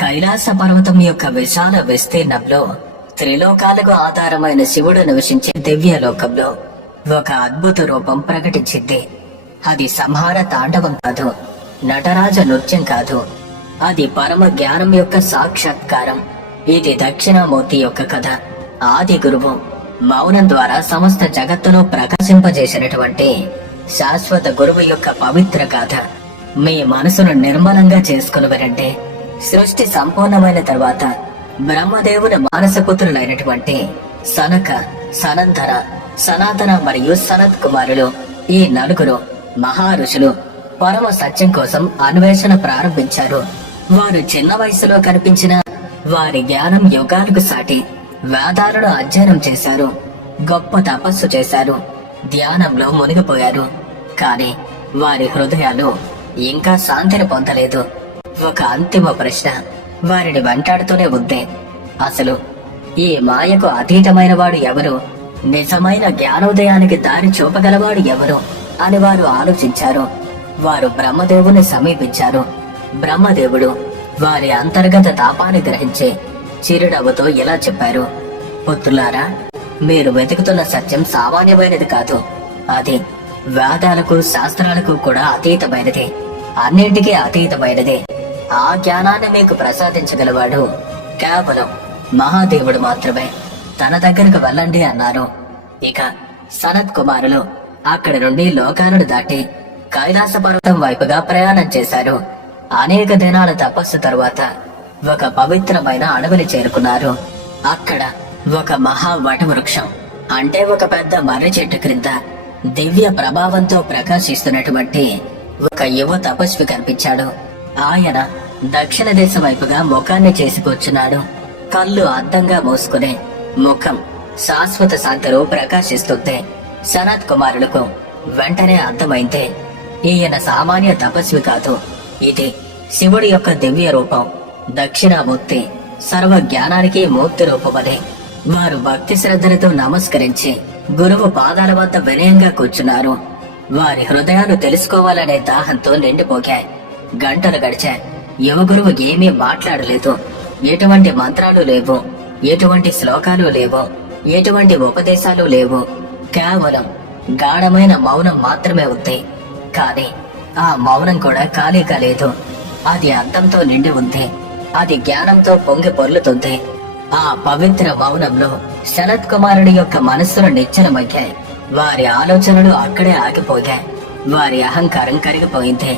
కైలాస పర్వతం యొక్క విశాల విస్తీర్ణంలో త్రిలోకాలకు ఆధారమైన శివుడు నివసించే దివ్యలోకంలో ఒక అద్భుత రూపం ప్రకటించింది అది సంహార తాండవం కాదు నటరాజ నృత్యం కాదు అది పరమ జ్ఞానం యొక్క సాక్షాత్కారం ఇది దక్షిణామూర్తి యొక్క కథ ఆది గురువు మౌనం ద్వారా సమస్త జగత్తును ప్రకాశింపజేసినటువంటి శాశ్వత గురువు యొక్క పవిత్ర కథ మీ మనసును నిర్మలంగా చేసుకుని వినండి సృష్టి సంపూర్ణమైన తర్వాత బ్రహ్మదేవుని మానసపుత్రులైనటువంటి సనక సనంతర సనాతన మరియు సనత్ కుమారులు ఈ నలుగురు మహారుషులు పరమ సత్యం కోసం అన్వేషణ ప్రారంభించారు వారు చిన్న వయసులో కనిపించిన వారి జ్ఞానం యుగాలకు సాటి వేదాలను అధ్యయనం చేశారు గొప్ప తపస్సు చేశారు ధ్యానంలో మునిగిపోయారు కాని వారి హృదయాలు ఇంకా శాంతిని పొందలేదు ఒక అంతిమ ప్రశ్న వారిని వెంటాడుతూనే ఉంది అసలు ఈ మాయకు అతీతమైన వాడు ఎవరు నిజమైన జ్ఞానోదయానికి దారి చూపగలవాడు ఎవరు అని వారు ఆలోచించారు వారు బ్రహ్మదేవుని సమీపించారు బ్రహ్మదేవుడు వారి అంతర్గత తాపాన్ని గ్రహించి చిరునవ్వుతో ఇలా చెప్పారు పుత్రులారా మీరు వెతుకుతున్న సత్యం సామాన్యమైనది కాదు అది వేదాలకు శాస్త్రాలకు కూడా అతీతమైనది అన్నింటికీ అతీతమైనది ఆ జ్ఞానాన్ని మీకు ప్రసాదించగలవాడు కేవలం మహాదేవుడు మాత్రమే తన దగ్గరకు వెళ్ళండి అన్నారు ఇక సనత్ కుమారులు అక్కడి నుండి లోకాలను దాటి కైలాస పర్వతం వైపుగా ప్రయాణం చేశారు అనేక దినాల తపస్సు తరువాత ఒక పవిత్రమైన అడవిని చేరుకున్నారు అక్కడ ఒక మహా వృక్షం అంటే ఒక పెద్ద మర్రి చెట్టు క్రింద దివ్య ప్రభావంతో ప్రకాశిస్తున్నటువంటి ఒక యువ తపస్వి కనిపించాడు ఆయన దక్షిణ దేశ వైపుగా ముఖాన్ని చేసుకొచ్చున్నాడు కళ్ళు అద్దంగా మూసుకునే ముఖం శాశ్వత శాంతలో ప్రకాశిస్తుంటే సనత్ కుమారులకు వెంటనే అర్థమైతే ఈయన సామాన్య తపస్వి కాదు ఇది శివుడి యొక్క దివ్య రూపం దక్షిణామూర్తి సర్వ జ్ఞానానికి మూర్తి రూపమని వారు భక్తి శ్రద్ధలతో నమస్కరించి గురువు పాదాల వద్ద వినయంగా కూర్చున్నారు వారి హృదయాలు తెలుసుకోవాలనే దాహంతో నిండిపోకాయి గంటలు గడిచాయి యువగురువు ఏమీ మాట్లాడలేదు ఎటువంటి మంత్రాలు లేవు ఎటువంటి శ్లోకాలు లేవు ఎటువంటి ఉపదేశాలు లేవు కేవలం గాఢమైన మౌనం మాత్రమే ఉంది కానీ ఆ మౌనం కూడా ఖాళీ కాలేదు అది అర్థంతో నిండి ఉంది అది జ్ఞానంతో పొంగి పొర్లుతుంది ఆ పవిత్ర మౌనంలో శరత్ కుమారుడి యొక్క మనస్సును నిచ్చనమయ్యాయి వారి ఆలోచనలు అక్కడే ఆగిపోయాయి వారి అహంకారం కరిగిపోయింది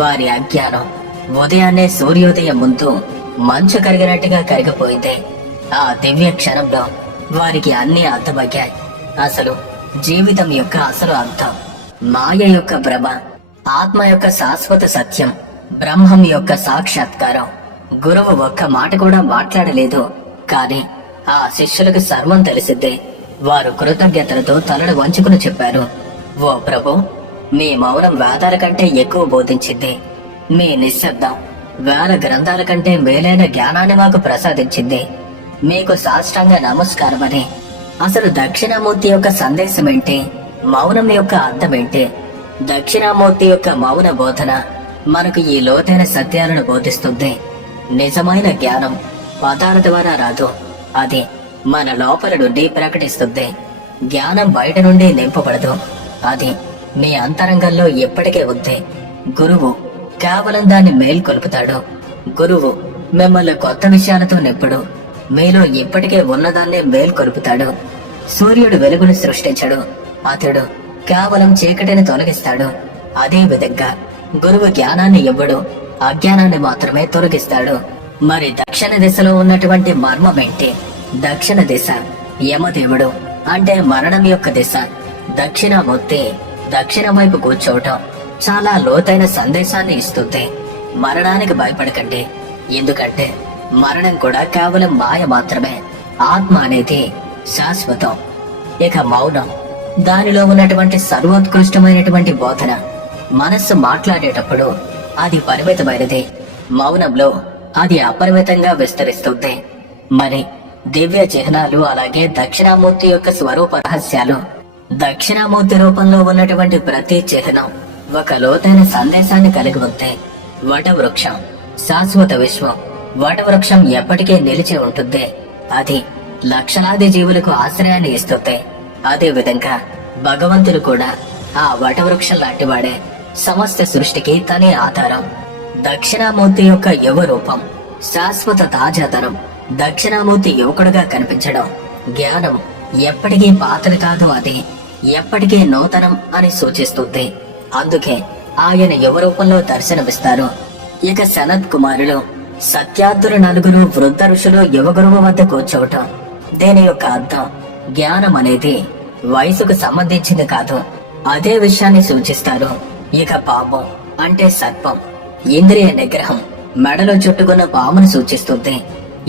వారి అజ్ఞానం ఉదయాన్నే సూర్యోదయం ముందు మంచు కరిగినట్టుగా కరిగిపోయితే ఆ దివ్య క్షణంలో వారికి అన్ని అర్థమయ్యాయి అసలు జీవితం యొక్క అసలు అర్థం మాయ యొక్క భ్రమ ఆత్మ యొక్క శాశ్వత సత్యం బ్రహ్మం యొక్క సాక్షాత్కారం గురువు ఒక్క మాట కూడా మాట్లాడలేదు కాని ఆ శిష్యులకు సర్వం తెలిసిద్దే వారు కృతజ్ఞతలతో తలను వంచుకుని చెప్పారు ఓ ప్రభు మీ మౌనం వాదాల కంటే ఎక్కువ బోధించింది మీ నిశ్శబ్దం వేల గ్రంథాల కంటే మేలైన జ్ఞానాన్ని మాకు ప్రసాదించింది మీకు సాష్టాంగ నమస్కారమని అసలు దక్షిణామూర్తి యొక్క సందేశం ఏంటి మౌనం యొక్క అర్థం ఏంటి దక్షిణామూర్తి యొక్క మౌన బోధన మనకు ఈ లోతైన సత్యాలను బోధిస్తుంది నిజమైన జ్ఞానం పదాల ద్వారా రాదు అది మన లోపల నుండి ప్రకటిస్తుంది జ్ఞానం బయట నుండి నింపబడదు అది నీ అంతరంగంలో ఎప్పటికే ఉంది గురువు కేవలం దాన్ని మేల్కొలుపుతాడు గురువు మిమ్మల్ని కొత్త విషయాలతో నిప్పుడు మీలో ఇప్పటికే ఉన్నదాన్నే మేల్కొలుపుతాడు సూర్యుడు వెలుగును సృష్టించడు అతడు కేవలం చీకటిని తొలగిస్తాడు అదే విధంగా గురువు జ్ఞానాన్ని ఇవ్వడు అజ్ఞానాన్ని మాత్రమే తొలగిస్తాడు మరి దక్షిణ దిశలో ఉన్నటువంటి మర్మం ఏంటి దక్షిణ దిశ యమదేవుడు అంటే మరణం యొక్క దిశ దక్షిణామూర్తి దక్షిణ వైపు కూర్చోవటం చాలా లోతైన సందేశాన్ని ఇస్తుంది మరణానికి భయపడకండి ఎందుకంటే మరణం కూడా కేవలం మాయ మాత్రమే ఆత్మ అనేది శాశ్వతం ఇక మౌనం దానిలో ఉన్నటువంటి సర్వోత్కృష్టమైనటువంటి బోధన మనస్సు మాట్లాడేటప్పుడు అది పరిమితమైనది మౌనంలో అది అపరిమితంగా విస్తరిస్తుంది మరి దివ్య చిహ్నాలు అలాగే దక్షిణామూర్తి యొక్క స్వరూప రహస్యాలు దక్షిణామూర్తి రూపంలో ఉన్నటువంటి ప్రతి చిహ్నం ఒక లోతైన సందేశాన్ని కలిగి ఉంది వటవృక్షం శాశ్వత విశ్వం వటవృక్షం ఎప్పటికీ నిలిచి ఉంటుంది అది లక్షలాది జీవులకు ఆశ్రయాన్ని ఇస్తుంది అదే విధంగా భగవంతుడు కూడా ఆ వటవృక్షం వాడే సమస్త సృష్టికి తనే ఆధారం దక్షిణామూర్తి యొక్క యువ రూపం శాశ్వత తాజాతనం దక్షిణామూర్తి యువకుడుగా కనిపించడం జ్ఞానం ఎప్పటికీ పాతది కాదు అది ఎప్పటికీ నూతనం అని సూచిస్తుంది అందుకే ఆయన యువ రూపంలో దర్శనమిస్తారు ఇక సనత్ కుమారులు సత్యార్థులు నలుగురు వృద్ధ ఋషులు యువగురువు వద్ద కూర్చోవటం దీని యొక్క అర్థం జ్ఞానం అనేది వయసుకు సంబంధించింది కాదు అదే విషయాన్ని సూచిస్తారు ఇక పాపం అంటే సర్పం ఇంద్రియ నిగ్రహం మెడలో చుట్టుకున్న పామును సూచిస్తుంది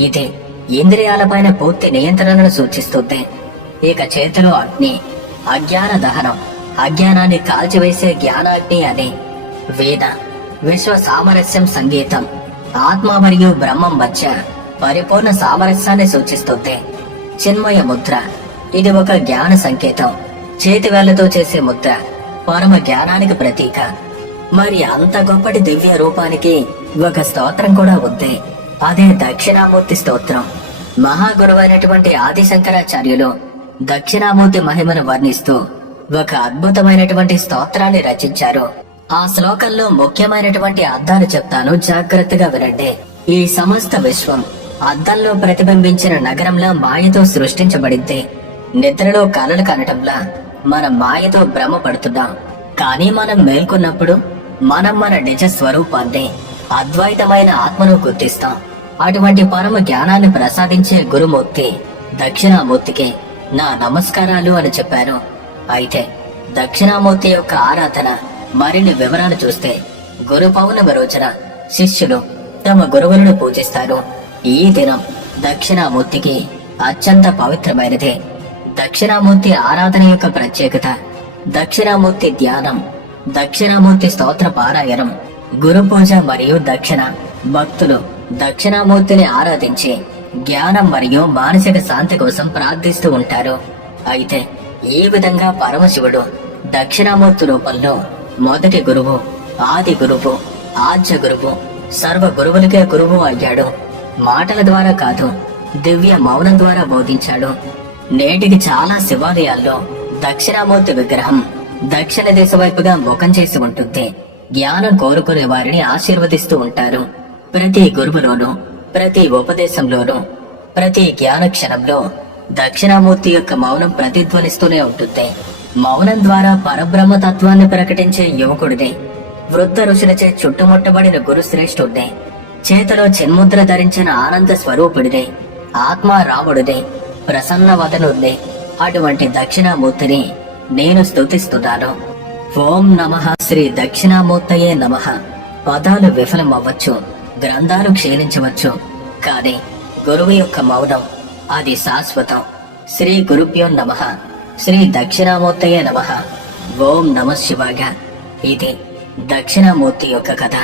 ఇది ఇంద్రియాలపైన పూర్తి నియంత్రణను సూచిస్తుంది ఇక చేతిలో అగ్ని అజ్ఞాన దహనం అజ్ఞానాన్ని కాల్చివేసే జ్ఞానాగ్ని అని వేద విశ్వ సామరస్యం సంగీతం ఆత్మ మరియు బ్రహ్మం మధ్య పరిపూర్ణ సామరస్యాన్ని సూచిస్తుంది చిన్మయ ముద్ర ఇది ఒక జ్ఞాన సంకేతం చేతి వేళ్లతో చేసే ముద్ర పరమ జ్ఞానానికి ప్రతీక మరి అంత గొప్పటి దివ్య రూపానికి ఒక స్తోత్రం కూడా ఉంది అదే దక్షిణామూర్తి స్తోత్రం మహాగురువైనటువంటి ఆది శంకరాచార్యులు దక్షిణామూర్తి మహిమను వర్ణిస్తూ ఒక అద్భుతమైనటువంటి స్తోత్రాన్ని రచించారు ఆ శ్లోకంలో ముఖ్యమైనటువంటి అర్థాలు చెప్తాను జాగ్రత్తగా వినండి ఈ సమస్త విశ్వం అద్దంలో ప్రతిబింబించిన నగరంలో మాయతో సృష్టించబడింది నిద్రలో కలలు కనటంలా మన మాయతో భ్రమపడుతున్నాం కానీ మనం మేల్కొన్నప్పుడు మనం మన నిజ స్వరూపాన్ని అద్వైతమైన ఆత్మను గుర్తిస్తాం అటువంటి పరమ జ్ఞానాన్ని ప్రసాదించే గురుమూర్తి దక్షిణామూర్తికి నా నమస్కారాలు అని చెప్పాను అయితే దక్షిణామూర్తి యొక్క ఆరాధన మరిన్ని వివరాలు చూస్తే గురు పౌర్ణమి రోజున శిష్యులు తమ గురువులను పూజిస్తారు ఈ దినం దక్షిణామూర్తికి అత్యంత పవిత్రమైనది దక్షిణామూర్తి ఆరాధన యొక్క ప్రత్యేకత దక్షిణామూర్తి ధ్యానం దక్షిణామూర్తి స్తోత్ర పారాయణం గురు పూజ మరియు దక్షిణ భక్తులు దక్షిణామూర్తిని ఆరాధించి జ్ఞానం మరియు మానసిక శాంతి కోసం ప్రార్థిస్తూ ఉంటారు అయితే ఈ విధంగా పరమశివుడు దక్షిణామూర్తి రూపంలో మొదటి గురువు ఆది గురువు ఆద్య గురువు సర్వ గురువులకే గురువు అయ్యాడు మాటల ద్వారా కాదు దివ్య మౌనం ద్వారా బోధించాడు నేటికి చాలా శివాలయాల్లో దక్షిణామూర్తి విగ్రహం దక్షిణ దిశ వైపుగా ముఖం చేసి ఉంటుంది జ్ఞానం కోరుకునే వారిని ఆశీర్వదిస్తూ ఉంటారు ప్రతి గురువులోనూ ప్రతి ఉపదేశంలోనూ ప్రతి జ్ఞాన క్షణంలో దక్షిణామూర్తి యొక్క మౌనం ప్రతిధ్వనిస్తూనే ఉంటుంది మౌనం ద్వారా పరబ్రహ్మ తత్వాన్ని ప్రకటించే యువకుడిని వృద్ధ ఋషులచే చుట్టుముట్టబడిన గురుశ్రేష్ఠుడిదే చేతలో చిన్ముద్ర ధరించిన ఆనంద స్వరూపుడిని ఆత్మ రాముడిదే ప్రసన్న వదనుడిదే అటువంటి దక్షిణామూర్తిని నేను స్థుతిస్తున్నాను ఓం నమ శ్రీ దక్షిణామూర్తయే నమ పదాలు విఫలమవ్వచ్చు గ్రంథాలు క్షీణించవచ్చు కానీ గురువు యొక్క మౌనం అది శాశ్వతం శ్రీ గురుభ్యో నమ శ్రీ దక్షిణామూర్తయ నమ ఓం నమ శివాగా ఇది దక్షిణామూర్తి యొక్క కథ